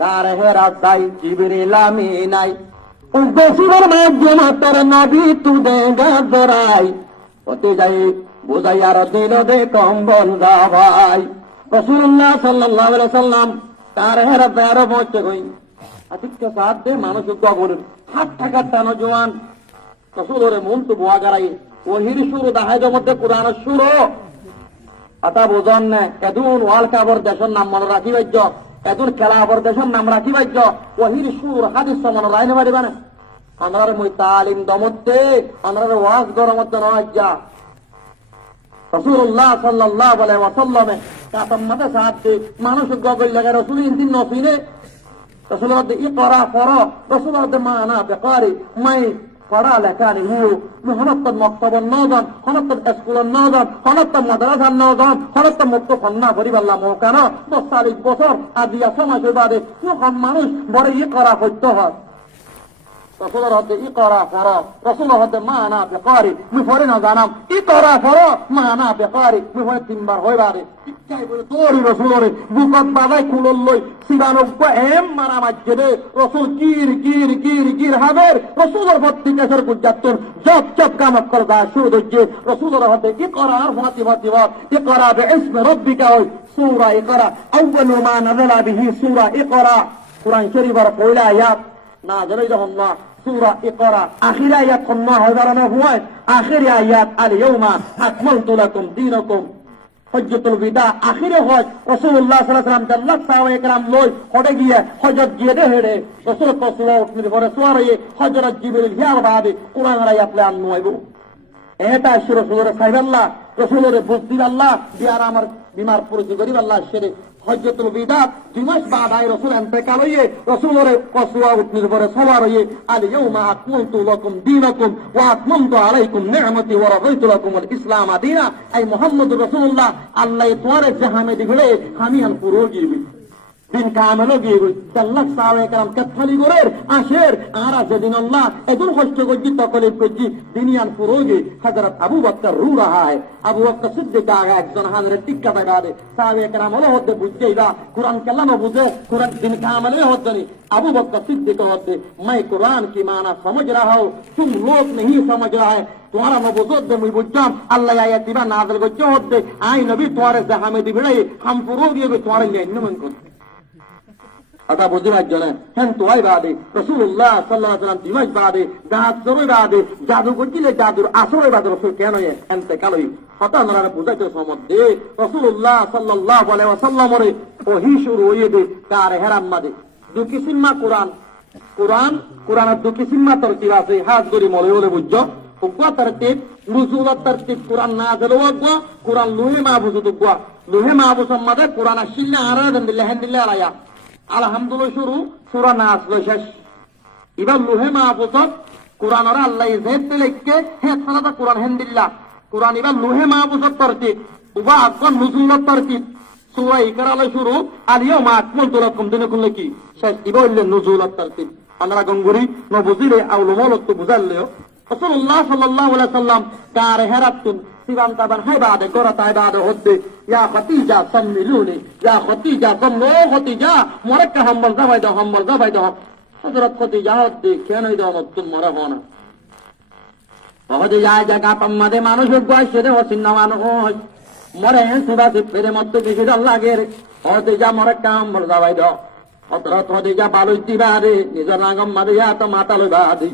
গারে হেরাত যাই জিবরিল আমিনাই গোসলের মাধ্যমে তোর নবী তুদে গাদরাই হতে যাই বুঝাইয়ার দিল দে কম্বল দা ভাই রাসূলুল্লাহ সাল্লাল্লাহু আলাইহি সাল্লাম গারে হেরাত আরো পৌঁছে গই আতিক্য সাথ দে মানুষ গগরের হাত টাকা টানো জওয়ান রাসূলের মন তো বোয়া গারাই ওহির শুরু দাহাজের মধ্যে কোরআনের শুরু আতা বোঝন না এদুন ওয়াল কাবর দেশের নাম মনে রাখি বাজ্য এদুন খেলাবর দেশের নাম রাখি বাজ্য ওহির সুর হাদিস মনে রাইনে পারিবা না আমার মই তালিম দমতে আমার ওয়াজ গরমত নয় যা রাসূলুল্লাহ সাল্লাল্লাহু আলাইহি ওয়াসাল্লামে কাতাম্মাতে সাথে মানুষ গগল লাগা রাসূল ইনতিন নফিনে রাসূলুল্লাহ ইকরা ফরা রাসূলুল্লাহ মানা বিকারি মাই পড়া লেখা নিউ হনত মক্তবের নজন হনত স্কুলের নজন হনত মাদ্রাসার নজন হনত মুক্ত কন্যা পরিবাল্লা মৌকান 40 বছর আদিয়া সমাজের বাদে মানুষ বড় করা সত্য হয় রসুলের হতে ইকরা ফর রসুলের হতে মানা বেকারি মুই ফরে না জানাম ইকরা ফর মানা বেকারি মুই ফরে 3 বার হইবারে ইচ্ছাই বলে তোরি রসুলের বুকত বাবাই খুলল লই সিবানব্য এম মারা মাজ্জেদে রসুল গির গির গির গির হাবের রসুলের ভর্তি কেসের গুজাত্তর জব জব কামক কর দা শুরু দজ্জে রসুলের হতে ইকরা আর ফাতি ফাতি ওয়া ইকরা বিইসমি রাব্বিকা ওই সূরা ইকরা আউয়ালু মা নাযালা বিহি সূরা ইকরা কুরআন শরীফের পয়লা আয়াত না জানাই যখন না সূরা ইকরা আখির আয়াত কোন হাজারানো হয় আখির আয়াত আল ইয়াউমা আকমালতু লাকুম দীনাকুম হজ্জাতুল বিদা আখিরে হয় রাসূলুল্লাহ সাল্লাল্লাহু আলাইহি ওয়াসাল্লাম জান্নাত সাহাবা একরাম লই হড়ে গিয়ে হজরত গিয়ে হেড়ে রাসূল কসলাও উঠনি পরে সোয়ারে হযরত জিবরিল হিয়ার বাদে কুরআনের আয়াত লে আনওয়াইবো এটা রাসূলের সাইবাল্লাহ রাসূলের বুঝদির আল্লাহ বিয়ার আমার বিমার পরিচয় করি আল্লাহ শেরে হজ্জাতুল বিদা 2 মাস বাদ আই রাসূল ইন্তেকাল হইয়ে রাসূলের কসওয়া উঠনির পরে সওয়ার হইয়ে আল ইয়াউমা আকমালতু লাকুম দীনাকুম ওয়া আতমামতু আলাইকুম নি'মাতি ওয়া রাদিতু লাকুমুল ইসলাম দীনা আই মুহাম্মদুর রাসূলুল্লাহ আল্লাহ তোরে জাহামে দিগলে আমি আন পুরো গিরবি দিন কামেলো গিয়ে জান্নাত সাহাবা একরাম কাতফালি করে আশের আর যেদিন আল্লাহ এদুন কষ্ট করজি তকলিফ করজি দুনিয়ার পুরোগে হযরত আবু বকর রু রাহা है আবু বকর সিদ্দিক আগে একজন হাজরত টিক্কা বাড়াবে সাহাবা একরাম হলো হতে বুঝেইবা কুরআন কালাম বুঝে কুরআন দিন কামেলে হতনি আবু বকর সিদ্দিক হতে मैं कुरान की माना समझ रहा हूं तुम लोग नहीं समझ रहा है तुम्हारा मबूजत दे मुई बुझाम अल्लाह आयत दिबा नाज़िल करछो हते आई नबी तुम्हारे जहामे दिबड़े हम पुरोगे तुम्हारे लिए मन को আতা বুঝিবার জন্য হেন তোয়াই বাদে রাসূলুল্লাহ সাল্লাল্লাহু আলাইহি ওয়াসাল্লাম দিমাজ বাদে দাঁত সরে বাদে জাদু করছিলে জাদুর আসরে বাদে রাসূল কেন ইন্তেকাল হই হতা নরা বুঝাইতে সমদে রাসূলুল্লাহ সাল্লাল্লাহু আলাইহি ওয়াসাল্লামের ওহী শুরু হইয়ে দে কার হেরাম মাদে দু কিসিমা কুরআনের দু কিসিমা তরতিব আছে হাত গরি মলে হলে বুঝছো উগ্বা তরতিব নুজুল তরতিব কুরআন নাযিল ওয়া কুরআন লুহে মাহফুজ দুগা লুহে মাহফুজ মাদে কুরআন শিল্লা আরাদান বিল্লাহি দিল্লাহ আলাইয়া আলহামদুলিল্লাহ শুরু সূরা নাস শেষ ইবাল লুহে মাহফুজ কুরআন আর আল্লাহ ইজাত লিখকে হে সালাদা কুরআন হিন্দিল্লাহ কুরআন ইবাল লুহে মাহফুজ তরতিব উবা আকন নুজুল তরতিব সূরা ইকরা লে শুরু আল ইয়াউমা আকমালতু লাকুম দীনাকুম কি শেষ ইবাল নুজুল তরতিব আমরা গঙ্গুরি ন বুঝিলে আউলুমত তো বুঝালেও রাসূলুল্লাহ সাল্লাল্লাহু আলাইহি ওয়াসাল্লাম কার হেরাতুন সিবান তাবান হাইবাদে গোরাতা ইবাদে হদ্দে ইয়া খতিজা সাম্মিলুনি ইয়া খতিজা সাম্মু খতিজা মরক্কা হাম্বল জাবাই দাও হযরত খতিজা হদ্দে কেনই দাও নতুন মরা হনা খতিজা জায়গা পাম্মাদে মানুষ বয়সে রে হসিন না মানুষ মরে সুবা সিপেরে মত কিছু ডর লাগে খতিজা মরক্কা হাম্বল জাবাই দাও হযরত খতিজা বালুই দিবারে নিজের নাগম মাদিয়া তো মাতা লইবাদি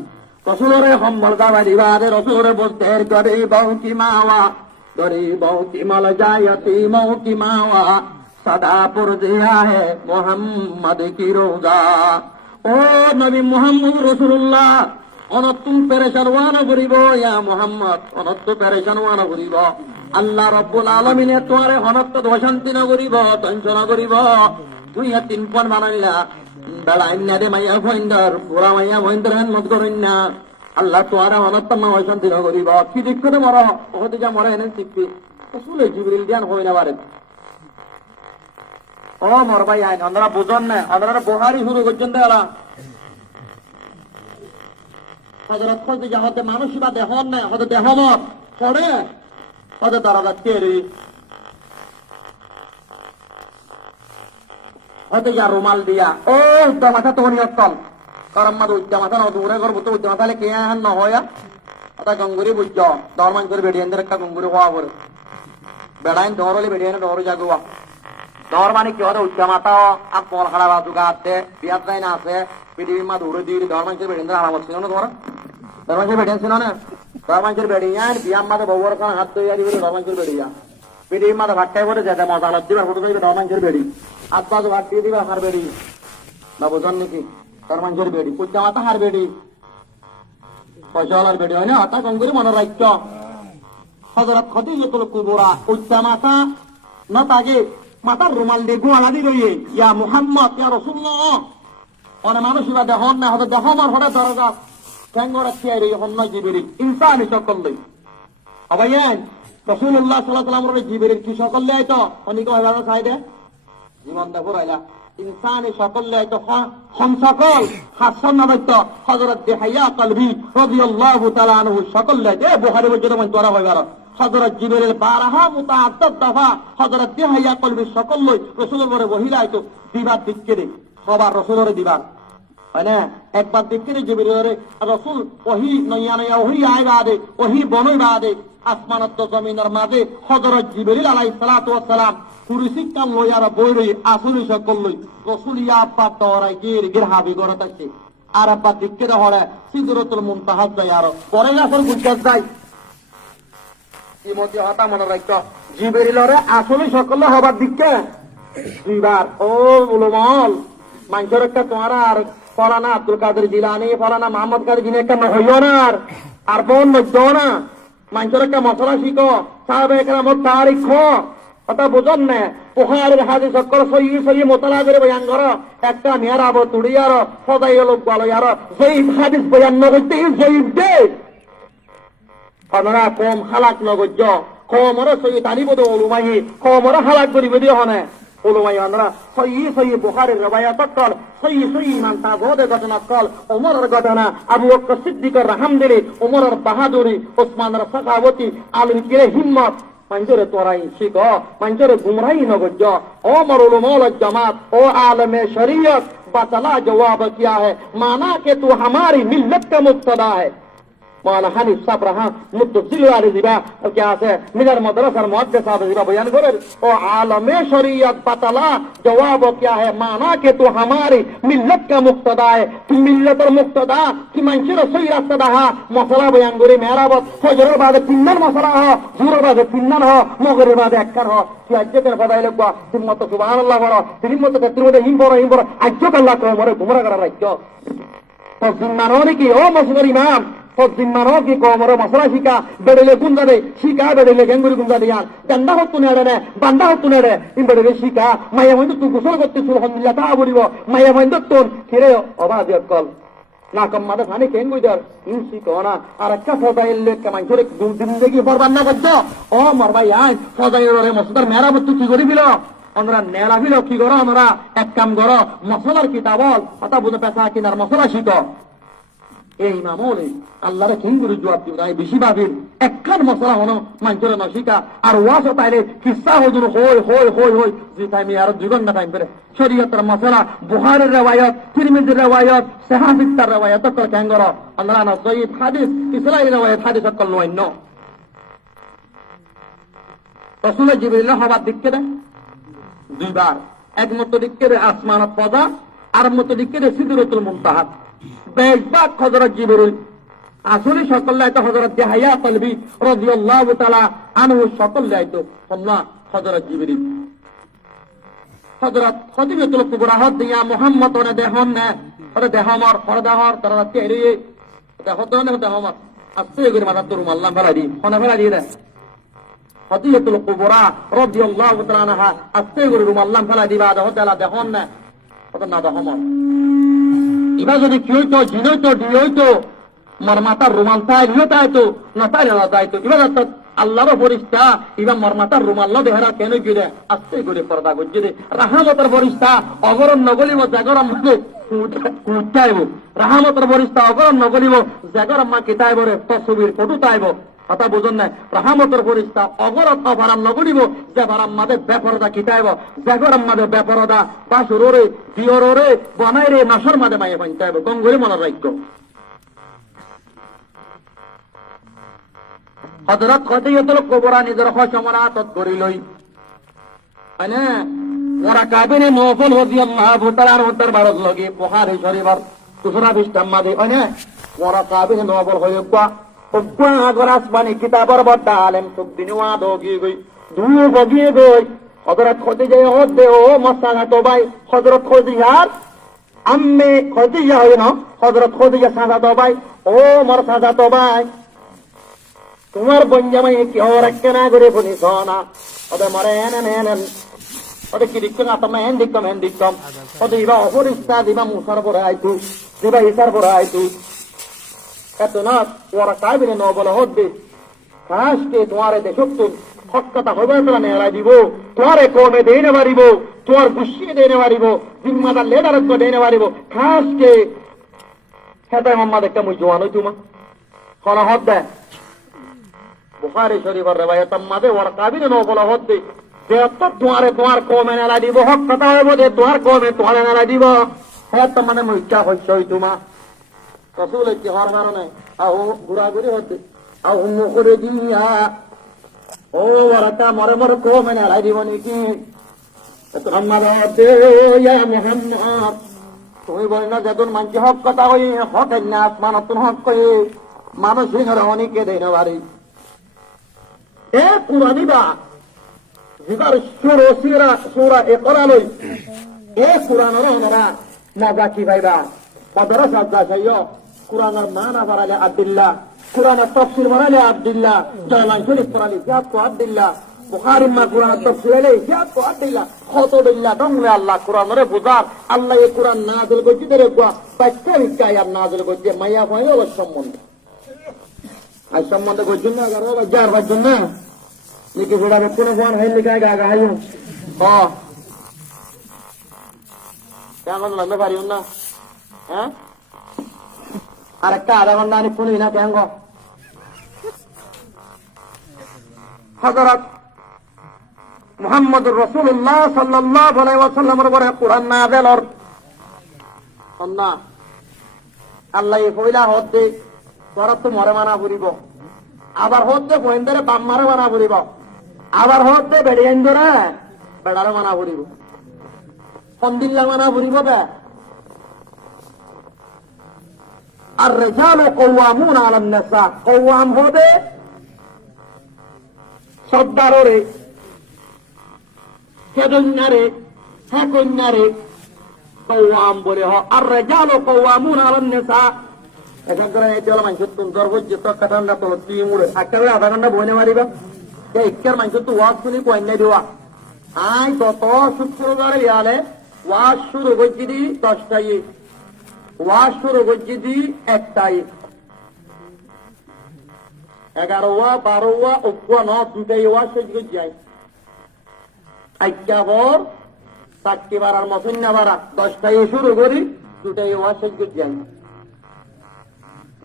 রসুলরে সম্বল দাবাই দিবারে রসুলরে বস্তের গরিবও কি মাওয়া গরিবও কি মল জায়তি মৌ কি মাওয়া সদা পুর দিয়া হে মোহাম্মদ কি রোজা ও নবী মুহাম্মদ রাসূলুল্লাহ অনতুম পেরেশান ওয়ানা করিব ইয়া মুহাম্মদ অনত পেরেশান ওয়ানা করিব আল্লাহ রাব্বুল আলামিনে তোরে অনত দোশান্তি না করিব টেনশন করিব তুই 3 পন বানাইলা বেলা ইন্নারে মাইয়া ভইন্দর পুরা মাইয়া ভইন্দর মত করেন না আল্লাহ তোরা অনত্তম শান্তি না করিব কি দিক করে মর হতে যা মরে এনে শিখবি রাসূলের জিবরিল জ্ঞান হয় না পারে ও মর ভাই আইন আমরা বুঝন না আমরা বুখারী শুরু করছেন দেলা হযরত খদিজা হতে মানুষ বা দেহন না হতে দেহমত পড়ে হতে দাঁড়া যাচ্ছে রে হয়তো যা রুমাল দিয়া ও উদ্যমাথা তো নিয়তল কারণ মাদ উদ্যমাথা ন দূরে করবো তো উদ্যমাথালে কে হ্যাঁ ন হয়া এটা গঙ্গুরি বুঝছ দরমান করে বেড়িয়ে একটা গঙ্গুরি হওয়া করে বেড়াইন দৌড়লে বেড়িয়ে দৌড় জাগুয়া দর মানে কি হতে উদ্যমাথা আর পল খাড়া বাজুগা আছে বিয়াত যাই না আছে পৃথিবীর মা দৌড়ে দিয়ে দরমান করে বেড়িয়ে আরাম ছিল না তোমার দরমান করে বেড়িয়ে ছিল না দরমান করে বেড়িয়ে বিয়াম মাঝে বউর হাত তৈরি করে দরমান করে বেড়িয়ে পৃথিবীর মাঝে ভাট্টাই করে যেতে মজা লাগ দিবার ফটো দিবে দরমান করে বেড়ি হাত বাজু ভাট দিয়ে দিবে হার বেড়ি না বোঝান নাকি দরমান করে বেড়ি উদ্যমাথা হার বেড়ি পয়সাওয়ালার বেড়ি হয় না হঠাৎ কম করে মনে রাখছ হজরত খদিজাতুল কুবরা উদ্যমাথা না তাকে মাথার রুমাল দিয়ে গোয়ালা দিবে ইয়া মুহাম্মদ ইয়া রাসূলুল্লাহ অনেক মানুষ ইবা দেখুন না হয়তো দেখো আমার হঠাৎ দরজা ঠ্যাঙ্গর চেয়ারে হন্য জিবিরি ইনসানি সকল লই অবাইয়ান রাসূলুল্লাহ সাল্লাল্লাহু আলাইহি ওয়াসাল্লাম জিবিরির কি সকল লাই তো অনেক ভাবে খাইদে জীবন দেখো রাইলা ইনসানি সকল লাই তো হম সকল হাসান নবত হযরত দিহাইয়া কলবি রাদিয়াল্লাহু তাআলা আনহু সকল লাই এ বুখারী মধ্যে মন তোরা হইবার হযরত জিবরিল বারাহা মুতাআদ্দাদ দফা হযরত দিহাইয়া কলবি সকল লই রাসূলের বরে বহিলাই তো দিবার দিককে দে সবার রাসূলের দিবার হয় না একবার দেখতে জিবরিলের রাসূল ওহী নয়া নয়া ওহী আইবাদে ওহী বনই বাদে আসমানত জমিনের মাঝে হযরত জিবরিল আলাইহিস সালাতু ওয়াস সালাম কুরসি কাম লয়ার বইরই আসুনি সকল লই রাসূল ইয়া আব্বা তোরাই গির হাবি গরত আছে আর আব্বা দেখতে হরে সিদরাতুল মুনতাহা যায় আর পরে আসর গুজরাত যায় ইমতি হতা মনে রাখতো জিবরিলের আসুনি সকল হবার দিকে দুইবার ও উলুমল মানুষের একটা তোমার আর ফলানা আব্দুল কাদের জিলানি ফলানা মোহাম্মদ কাদের জিলানি একটা হইও না আর বোন মধ্য না মানুষের একটা মশলা শিখো সাহাবে একরামত তারিখ কথা বুঝন না বুখারীর হাদিস সকল সহিহ সহিহ মোতালা করে বয়ান করো একটা মেরাব তুড়িয়ার সদাই লোক বলো ইয়ার সেই হাদিস বয়ান নগরতে সেই দে আপনারা কম হালাক নগজ্য কমর সহি তালিবদ ওলুমাই কমর হালাক করিবে দিও হনে ওলুমাই আমরা সহিহ সহিহ বুখারীর রওয়ায়াত কল সহিহ সহিহ ইমাম তাবুদের ঘটনা কল ওমরের ঘটনা আবু বকর সিদ্দিকের রাহমদিলি ওমরের বাহাদুরি ওসমানের সাখাওয়াতি আলীর কিরে হিম্মত मंजूर तोराई शिको मंजूर गुमराही नगज ओ मरुलमौल जमात ओ आलम शरीयत बतला जवाब क्या है माना कि तू हमारी मिल्लत का मुक्तदा है मौलाना हनीफ साहब रहा मुत्तसिल वाले दिबा और क्या है मिलर मदरसा मुहद्दिस साहब दिबा बयान करे ओ आलम शरीयत बतला जवाब क्या है माना कि तू हमारी मिल्लत का मुक्तदा है तू मिल्लत और मुक्तदा कि मंशूर सही रास्ता हा मसला बयान करे मेहराबत फजर बाद तिन्नन मसला हो जुर बाद तिन्नन हो मगरिब बाद एककर हो कि आज के फदाइल को तिम्मत सुभान अल्लाह बरो तिम्मत के तिरमदे हिम बरो आज के अल्लाह को मरे गुमरा करा राख्यो तो जिम्मानों की ओ मसगर इमाम तो जिम्मानों की कोमर मसला शिका बेड़े गुंजा दे शिका बेड़े गेंगुरी गुंजा दे यार गंदा हो तू नेड़े बंदा हो तू नेड़े इन बेड़े शिका माया मंद तू गुसल करते सुल्हमिल्ला ता बोलिबो माया मंद तू किरे अबाद कल ना कम मादा खाने केंगुई दर इन शिकोना और अच्छा फदाइल ले के मंचुरे जिंदगी बर्बाद ना करजो ओ मरबा यार फदाइल रे मसदर मेरा बत्तू की करी बिलो আমরা নেলা বিলো কি করো আমরা এক কাম করো মশলার কিতাবল কথা বুঝে পেশা কিনার মশলা শিখো এই ইমামলে আল্লাহরে কিংগুরি জবাব দিও তাই বেশি ভাবিল একখান মশলা হনো মাঞ্চরে নশিকা আর ওয়াস তাইলে কিসা হজুর হই হই হই হই যে টাইমে আর 2 ঘন্টা টাইম পেরে শরীয়তের মশলা বুখারীর riwayat তিরমিজির riwayat সাহাবিত্তার riwayat তো কেন করো আল্লাহ না সহিহ হাদিস ইসলামী riwayat হাদিস কল নয়ন রাসূল জিবরিল হওয়ার দিকে দেয় দুইবার এক মতো দিকে আসমানত পদা আর মতো দিকে সিদরাতুল মুনতাহা বেশবাক হযরত জিবরিল আসলে সকল লাইতো হযরত ইয়াহইয়া কলবি রাদিয়াল্লাহু তাআলা আনহু সকল লাইতো আল্লাহ হযরত জিবরিল হযরত খদিজাতুল কুবরা হদিয়া মুহাম্মদ ওনে দেহন না ওরে দেহমার ফরদাহর তারা তেরি দেহতনে দেহমার আস্তে করে মাথা তোর আল্লাহ ফেলাই কোনা ফেলাই দিয়ে খদিজাতুল কুবরা রাদিয়াল্লাহু তাআলা আনহা আস্তে করে আল্লাহ ফেলাই দিবা দেহতালা দেহন না ওটা না দেহমার ইবা যদি কি হইতো জিন হইতো ডি হইতো মোর মাতার রুমাল তাই তাই তো না তাই না তাই তো ইবা তো আল্লাহর ফরিস্তা ইবা মোর মাতার রুমাল দেহরা কেন গিরে আস্তে করে পর্দা গজ্জে রাহমতের ফরিস্তা অগরম নগলিব জাগরম মানে কুটাইব রাহমতের ফরিস্তা অগরম নগলিব জাগরম মা কিতাইব রে তসবির ফটো তাইব কথা বুঝুন না, রহমতের ফরিস্তা অগরত অভারাম নগরিব যে ভারাম মাদে বেপরদা কিতাইব যে গরম মাদে বেপরদা বাসুরে দিয়রে বনাই রে নাসর মাদে মায়ে পাইতাইব গঙ্গুরি মনের রাজ্য হযরত খদিজাতুল কুবরা নিজের খসমরাত করিলই মানে ওরা কাবিনে নওফল রাদিয়াল্লাহু তাআলা ওতার বারত লাগি বুখারী শরীফের দুসরা পৃষ্ঠার মাঝে মানে ওরা কাবিনে নওফল হয়ে গয়া ওগা আগর আসমানি কিতাবের বড় আলেম সব দিনওয়া দগি গই দুই বগিয়ে গই হযরত খদিজা হদে ও মসালা তো ভাই হযরত খদিজার আম্মে খদিজা হয় না হযরত খদিজা সাদা তো ভাই ও মোর সাদা তো ভাই তোমার বঞ্জামাই কি ওর কেনা করে বলি সোনা ওদের মরে এনেন ওদের কি দিকম আতমা হেন দিকম ওদের ইবা অপরিস্তা দিবা মুসার পরে আইতু দিবা ইসার পরে আইতু এত না ওরা কাবিনে ন বলে হদ্দে কাশকে তোমারে দেখুক তো হক কথা হবে তোরা নেড়াই দিব তোমারে কমে দেই না পারিব তোমার গুছিয়ে দেই না পারিব জিম্মাদার লেদারত্ব দেই না পারিব খাসকে হেতায় মোহাম্মদ একটা মুই জোয়ান হই তোমা কোন হদ দেয় বুখারী শরীফের রিওয়ায়াত মাঝে ওর কাবিনে ন বলা হচ্ছে যে তোমার কমে নেলা দিব হক কথা হইব যে তোমার কমে তোমার নেলা দিব হ্যাঁ তো মানে ইচ্ছা হচ্ছে হই তোমা রাসূল কি হর কারণে আও ঘুরাঘুরি হচ্ছে আও মুখরে দিয়া ও ওরাটা মরে মরে কমে নেলা দিব নাকি মোহাম্মদ দে ইয়া মুহাম্মদ তুমি বলি না যখন মানুষ হক কথা হই হক না আসমান হক কই মানুষ অনেকে দেয় না বাড়ি এ কুরানিবা জিগার সুরো সিরা সুরা ইকরা লই এ কুরআনের ওনারা মজা কি ভাইবা মাদ্রাসা যাইও কুরআনের মানা বারালে আব্দুল্লাহ কুরআনের তাফসীর বারালে আব্দুল্লাহ জালাল শরীফ পড়ালে জাত তো আব্দুল্লাহ বুখারী মা কুরআনের তাফসীর আলে জাত তো আব্দুল্লাহ খতবিল্লাহ দমলে আল্লাহ কুরআনের বুঝার আল্লাহ এই কুরআন নাযিল করতে দেরে গো বাচ্চা বিকায় নাযিল করতে মাইয়া হয় ওর সম্বন্ধ আই সম্বন্ধ করছেন না গারো বাজার বাজুন না লিখে গোড়া কোনো ফোন হয়ে লিখা গা হাইও কেমন লাগবে পারিও না হ্যাঁ আর একটা আধা ঘন্টা আমি শুনি না কেন হযরত মুহাম্মদুর রাসূলুল্লাহ সাল্লাল্লাহু আলাইহি ওয়াসাল্লামের উপরে কুরআন নাযিল হর না আল্লাহ এই কইলা হতে তোরা তো মরে মানা করিব আবার হতে গোয়েন্দারে বাম মারে মানা করিব আবার হতে বেড়িয়ান ধরে বেড়ারে মানা করিব সন্দিল্লা মানা করিব বে আর রিজালু কওয়ামুন আলান নিসা কওয়াম হবে সর্দাররে সেদন্যারে হ্যাকন্যারে কওয়াম বলে হ আর রিজালু কওয়ামুন আলান নিসা এখন করে এই চলো মানুষ তুমি দরবজ্য তো কাটান্ডা তো তুই মুড়ে একটা আধা ঘন্টা বইনে মারিবা এই ইচ্ছার মানুষ তো ওয়াজ শুনি কইনা দিবা আই গত শুক্রবারে ইয়ালে ওয়াজ শুরু করছি দি 10টায় ওয়াজ শুরু করছি দি 1টায় 11ওয়া 12ওয়া 9 ওয়াজ শেষ করে যাই আইকা বর সাতটি বারার মতন না বারা 10টায় শুরু করি 2টায় ওয়াজ শেষ করে যাই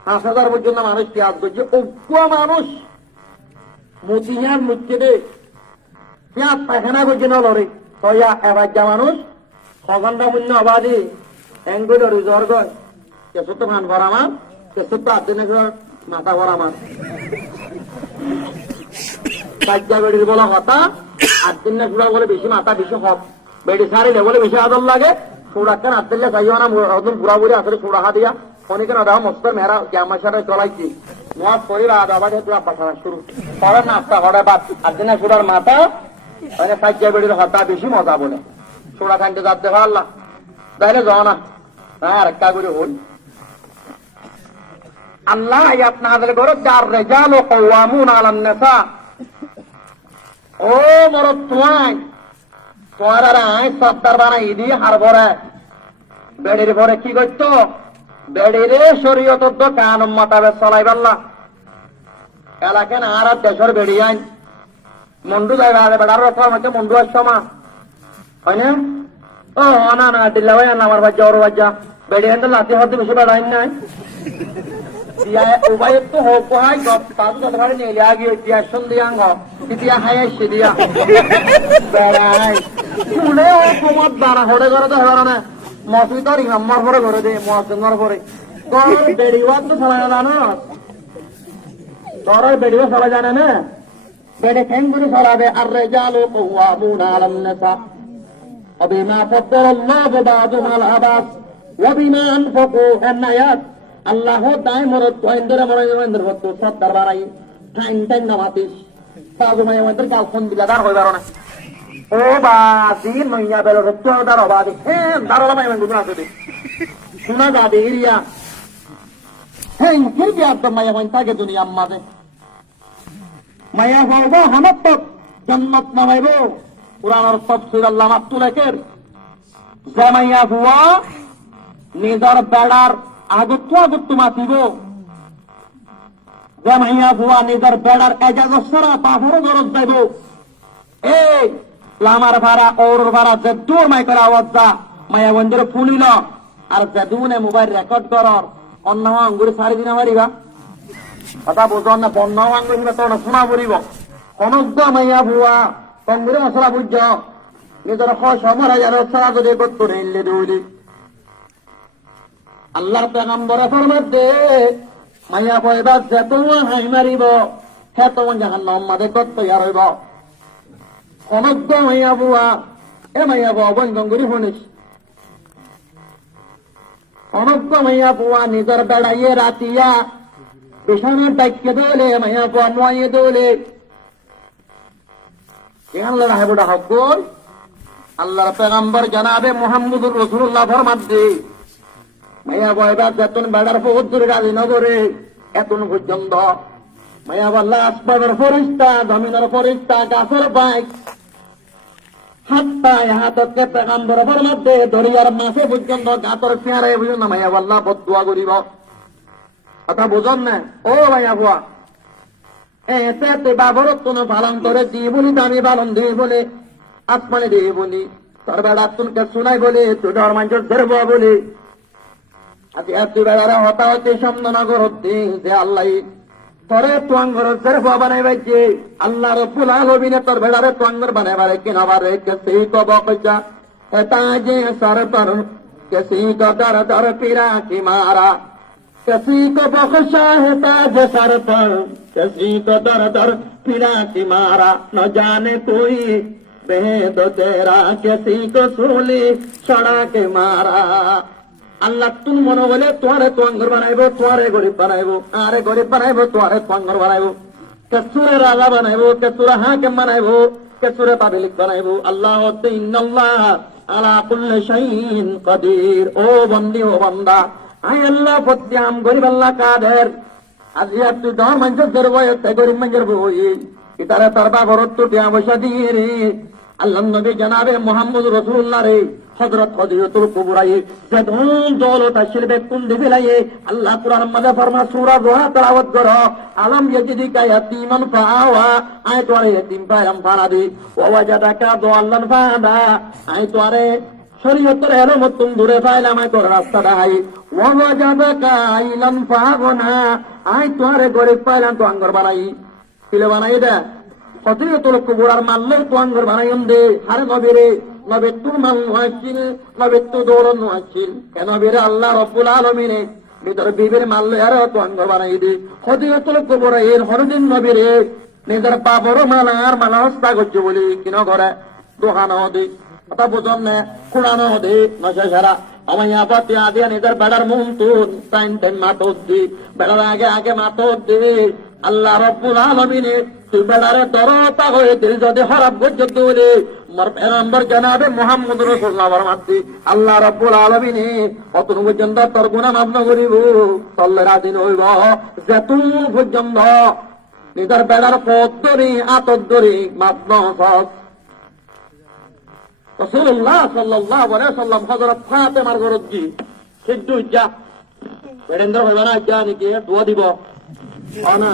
5,000 পর্যন্ত মানুষ পেঁয়াজ করছে অজ্ঞ মানুষ মতিহার মুচ্ছেদে পেঁয়াজ পায়খানা করছে না লড়ে তয়া এবার যা মানুষ সঘন্টা মূল্য অবাধি এঙ্গুল রিজর গয় কেসত্ব ভান ভরা মার কেসত্ব আদিনে মাথা ভরা মার কাজ্যা বেড়ির বলা কথা আদিনে সুরা বলে বেশি মাথা বেশি হক বেড়ি সারিলে বলে বেশি আদর লাগে সুরাকেন আদিলে চাইও না একদম পুরাপুরি আসলে সুরাহা দিয়া অনেকে না দাও মস্তর মেরা ক্যামেরার সাথে চলাইছি নোয়াজ করি রাত আবার তুই আব্বাসানা শুরু পরে নাস্তা হরে বাদ আদিনে সুরার মাথা মানে কাজ্যা বেড়ির হতা বেশি মজা বলে সুরা খানতে যাতে আল্লাহ তাহলে যাও না হ্যাঁ একটা করে হল আল্লাহ আপনাদের ঘর চার রেজাল ও কওয়ামুন আলান নিসা ও মরদ তোমার আর আই সত্তার বানাই দি হার ভরে বেড়ির ভরে কি করতো বেড়িরে শরীয়ত কানুন মোতাবেক চলাই পারলা এলাকে না আর দেশের বেড়ি আইন মন্ডু যাইবা বেড়ার রকম হচ্ছে মন্ডু আসমা হয় না ও না না দিল্লা ভাই আমার বাচ্চা ওর বাচ্চা বেড়ি আনতে লাতি হতে বেশি বেড়াইন নাই dia ubay to ho ko hay gop ta to dhare ne lagi dia sundi ang ho dia hay shidia berai শুনে ও কোমত দ্বারা হড়ে করে তো হড়ে না মসুই তো নম্বর পরে করে দে মসুন্দর পরে তোর বেড়িওয়া তো সবাই জানো তোর বেড়িও সবাই জানে না বেড়ে ঠেঙ্গুরি সরাবে আর রেজালু কওয়ামুনা আলান নিসা وبما فضل الله بعضهم على بعض وبما انفقوا النيات আল্লাহ দায় মরত ইন্দরে মরেন্দ্র ভক্ত সত্তর বাড়াই টাইম টাইম নামাতিস বাজু মাই মন্দির কাল ফোন বিলাদার হই বারো না ও বাজি মাইয়া বেলো রত্তো দার বাদি হ্যাঁ দারলা মাই মন্দির না দে শোনা যা দে এরিয়া হ্যাঁ কি বিয়ার তো মাইয়া মন্তা কে দুনিয়া আম্মাদে মাইয়া হওয়া হামত জান্নাত নামাইবো কুরআনের তাফসীর আল্লামা তুলেকের জামাইয়া হুয়া নিজর বেড়ার আগত মাতিব জামাইয়া হুয়া নিজর বেড়ার এজাজত ছাড়া পাথর গরজ যাইব এই লামার ভাড়া ওর ভাড়া যে দূর মাই করে আওয়াজ দা মায়া বন্ধুর ফুলিল আর যে দুনে মোবাইল রেকর্ড করর অন্য আঙ্গুরি সারি দিন মারিবা কথা বোঝন না বন্য আঙ্গুরি তো শোনা পড়িব অনগ্ধ মাইয়া ভুয়া কঙ্গুরি মশলা বুঝ নিজের সমরা যেন সারা যদি করতো রেলে দৌলি আল্লাহর পেগম্বর ফরমাতে মাইয়া পয়বা যে তোমার হাই মারিব সে তোমার জাহান্নাম মাঝে করতে ইয়ার হইব অনগ্ধ মাইয়া ভুয়া এ মাইয়া ভুয়া বোন গঙ্গুরি শুনিস অনগ্ধ মাইয়া ভুয়া নিজের বেড়াইয়ে রাতিয়া বিছানার ডাইকে দৌলে মাইয়া ভুয়া মোয়াইয়ে দৌলে এখানে রাহেবুডা হকল আল্লাহর পেগম্বর জানাবে মুহাম্মদুর রাসূলুল্লাহ ফরমাতে মাইয়া বয়বা যেতন বেড়ার বহুত দূরে গালি নগরে এতন পর্যন্ত মাইয়া আল্লাহ আসবাবের ফরিস্তা জমিনের ফরিস্তা গাছের বাইক হাত্তা হাতকে পেগম্বর ফরমাতে দরিয়ার মাছে পর্যন্ত গাতর পেয়ারে বুঝুন না মাইয়া আল্লাহ বদদুয়া করিব কথা বুঝন না ও মাইয়া বুয়া এতে বাবরত কোন পালন করে দিয়ে বলি আমি পালন দিয়ে বলে আসমানে দিয়ে বলি তোর বেড়া তুনকে শোনাই বলে তুই ডর মানুষ ধরব বলে আজকে এত বেড়ারা হতা হতে সামনগর হতে যে আল্লাহ তোরে তোয়াঙ্গর ধরব বানাই বাইছে আল্লাহ রব্বুল আলামিন তোর বেড়ারে তোয়াঙ্গর বানাই বারে কিনা বারে কেসি তো বকজা এটা যে সর তর কেসি তো দর দর পিরা কি মারা किसी को बख्शा है ताज सर पर किसी को दर दर फिरा की मारा न जाने कोई भेद तेरा किसी को सूली चढ़ा के मारा আল্লাহ তুমি মনে বলে তোয়ারে তোয়াঙ্গর বানাইবো তোয়ারে গরিব বানাইবো আরে গরিব বানাইবো তোয়ারে তোয়াঙ্গর বানাইবো কেসুরে রাজা বানাইবো কেসুরে হাকিম বানাইবো কেসুরে পাবলিক বানাইবো আল্লাহ ইন্নাল্লাহ আলা কুল্লি শাইইন কাদির ও বন্দি ও বান্দা আই আল্লাহ পত্যাম গরিব আল্লাহ কাদের আজি তুই দর মানুষের বই গরিব মানুষের বই ইতারে তার বাবরত তো টিয়া পয়সা দিয়ে রে আল্লাহ নবী জানাবে মুহাম্মদ রাসূলুল্লাহ রে হযরত খদিজাতুল কুবরা যে দৌলত আসলে বেকুন দিলায়ে আল্লাহ কুরআন মধ্যে ফরমা সূরা দুহা তেলাওয়াত করো আলম ইয়াজিদিকা ইয়াতীমান ফাআওয়া আয় তোরে ইয়াতীম পায়রাম ফানাদি ওয়া ওয়াজাদাকা দাল্লান ফাহাদা আয় তোরে শরীয়তের এলমত তুমি দূরে পাইলাম আয় তোর রাস্তা দেখাই ওয়াজাদাকা আইলাম ফাগনা আয় তোরে গরিব পাইলাম তো আঙ্গর বানাই কিলে বানাই দে খদিজাতুল কুবরার মাল্লে তো আঙ্গর বানাই দে আরে নবীরে নবী তুর মাল নয়ছিল নবী তু দৌড় নয়ছিল কেন নবীরে আল্লাহ রাব্বুল আলামিন ভিতর বিবির মাল্লে আরে তো আঙ্গর বানাই দে খদিজাতুল কুবরা এর হরদিন নবীরে নিজের বাবর মালার মালা হস্তা করছে বলি কিন করে দোকান দে কথা বুঝন না কুড়ানো দে নশা সারা আমায় আপাতি আদিয়া নিজের বেড়ার মুন তুন টাইম টাইম মাতত দি বেড়ার আগে আগে মাতত দে আল্লাহ রাব্বুল আলামিন তুই বেড়ারে দরতা হয়ে দিল যদি হরাব গজ্জত বলে মোর পেগম্বর জনাবে মুহাম্মদ রাসূলুল্লাহ ফরমাতি আল্লাহ রাব্বুল আলামিন অতন পর্যন্ত তোর গুনাহ মাফ না করিব তল্লে রাদিন হইব যেতুন পর্যন্ত নিজের বেড়ার পথ ধরে আতত ধরে মাফ না রাসূলুল্লাহ সাল্লাল্লাহু আলাইহি ওয়াসাল্লাম হযরত ফাতেমার ঘরত কি সিদ্ধু যা বেরেন্দ্র হইবা না যা নাকি দোয়া দিব না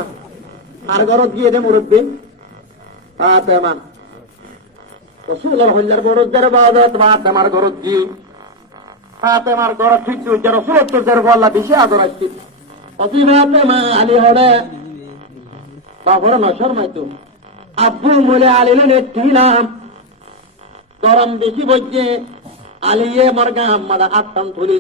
আর ঘরত গিয়ে দে মুরব্বী ফাতেমা রাসূলুল্লাহ হল্লার বড়দের বাদত ফাতেমার ঘরত কি ফাতেমার ঘরত সিদ্ধু যা রাসূলুল্লাহ আল্লাহ বেশি আদর আসছে অসিবাতে মা আলী হলে বাপরে নশর মাইতো আব্বু মলে আলিলে নেটিলাম গরম বেশি বলছে আলিয়ে মর্গা আমাদের আত্মান তুলি